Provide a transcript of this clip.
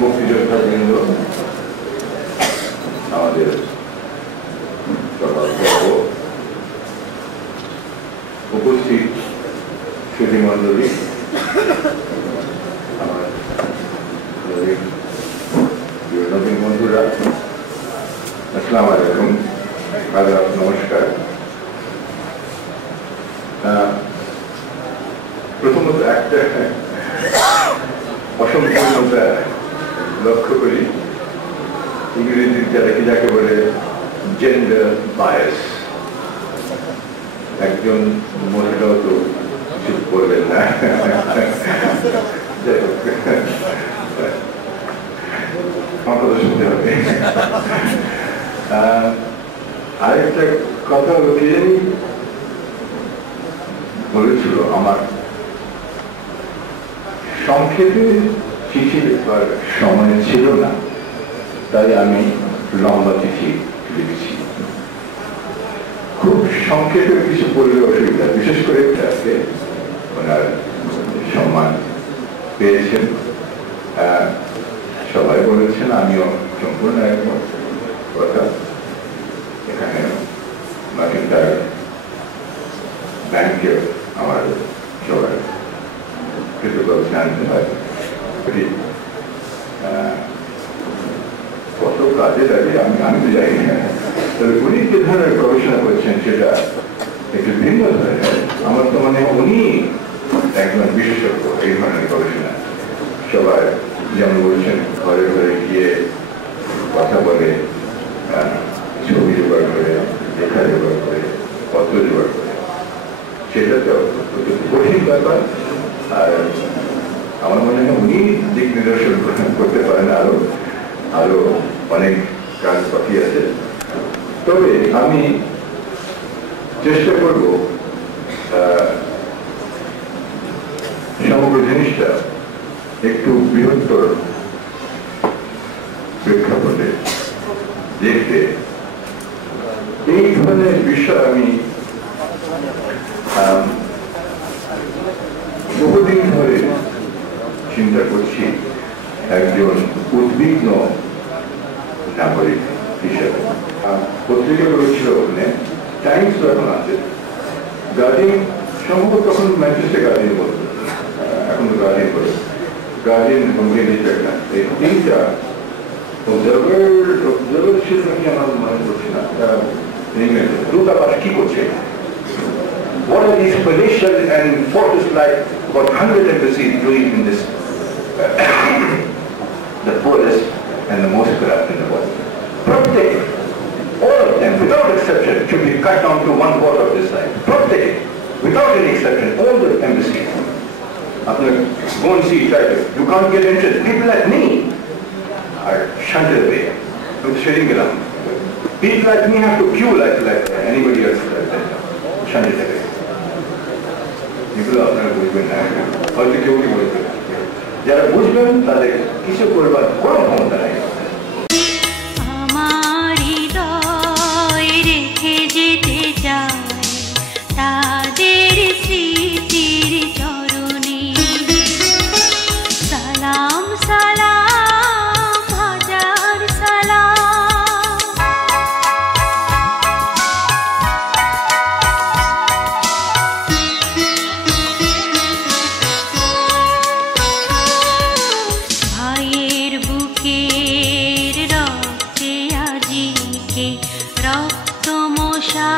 মুক্তিযোদ্ধা বৃন্দ, আমাদের উপস্থিত সুধীমণ্ডলী, আমার নবীন বন্ধুরা, আসসালামু আলাইকুম, আদাব, নমস্কার। প্রথমত একটা অসম্পূর্ণতা লক্ষ্য করি, ইংরেজিতে যাকে বলে জেন্ডার বায়াস। একজন মহিলাও তো কিছু করবেন না, আমার কথা শুনতে হবে। আরেকটা কথা হলো কি বলেছিল, আমার সংক্ষেপে চিঠি লিখবার সময় ছিল না, তাই আমি লম্বা চিঠি লিখেছি। খুব সংক্ষেপে কিছু বললে অসুবিধা, বিশেষ করে আজকে ওনার সম্মান পেয়েছেন, সবাই বলেছেন, আমিও সম্পূর্ণ একমত কথা। এখানে মার্কেন্টার ব্যাংকে আমার সবাই কৃতজ্ঞতা জানতে হয়। কত কাজে লাগে আমি তো জানি না, তবে উনি যে ধরনের গবেষণা করছেন সেটা একটু ভিন্ন ধরনের। আমার তো মানে উনি একজন বিশেষজ্ঞ এই ধরনের গবেষণা। সবাই যেমন বলছেন ঘরে ঘরে গিয়ে কথা বলে, ছবি জোগাড় করে, লেখা জোগাড় করে, পত্র জোগাড় করে, সেটা তো কঠিন ব্যাপার। আর আমার মনে হয় উনি দিক নির্দেশন করতে পারেন, আরো অনেক কাজ বাকি আছে। তবে আমি চেষ্টা করব সমগ্র জিনিসটা একটু বৃহত্তর প্রেক্ষাপটে দেখতে। এই ধরনের বিষয় আমি বহুদিন ধরে চিন্তা করছি একজন উদ্বিগ্ন নাগরিক হিসেবে। পত্রিকাগুলো ছিল ওখানে, টাইমস এখন আছে, গার্ডিয়ান সম্ভবত তখন ম্যানচেস্টার গার্ডিয়ান বলতো, এখন তো গার্ডিয়ান বলে, গার্ডিয়ান এবং ডেইলি টেলিগ্রাফ, এই তিনটা অবজারভার ছিল নাকি আমার মনে করছি না, ইংল্যান্ডে দূতাবাস কি করছে। What are these palatial and fortress-like about 100 embassies doing in this the poorest and the most corrupt in the world? Protect all of them without exception should be cut down to 1/4 of this size. Protect without any exception all the embassies. After go and see, try to. You can't get interest. People like me are shunted away with sharing around. People like me have to queue like anybody else shunted away. এগুলো আপনারা বুঝবেন না, হয়তো কেউ কি বলবেন, যারা বুঝবেন তাদের কিছু করবার কোনো ক্ষমতা নাই। আমার হৃদয় রেখে যেতে চায় তাদের স্মৃতির চরণে, সালাম সালাম হাজার সালাম। ভাইয়ের বুকের রক্তে আজিকে রক্ত মশা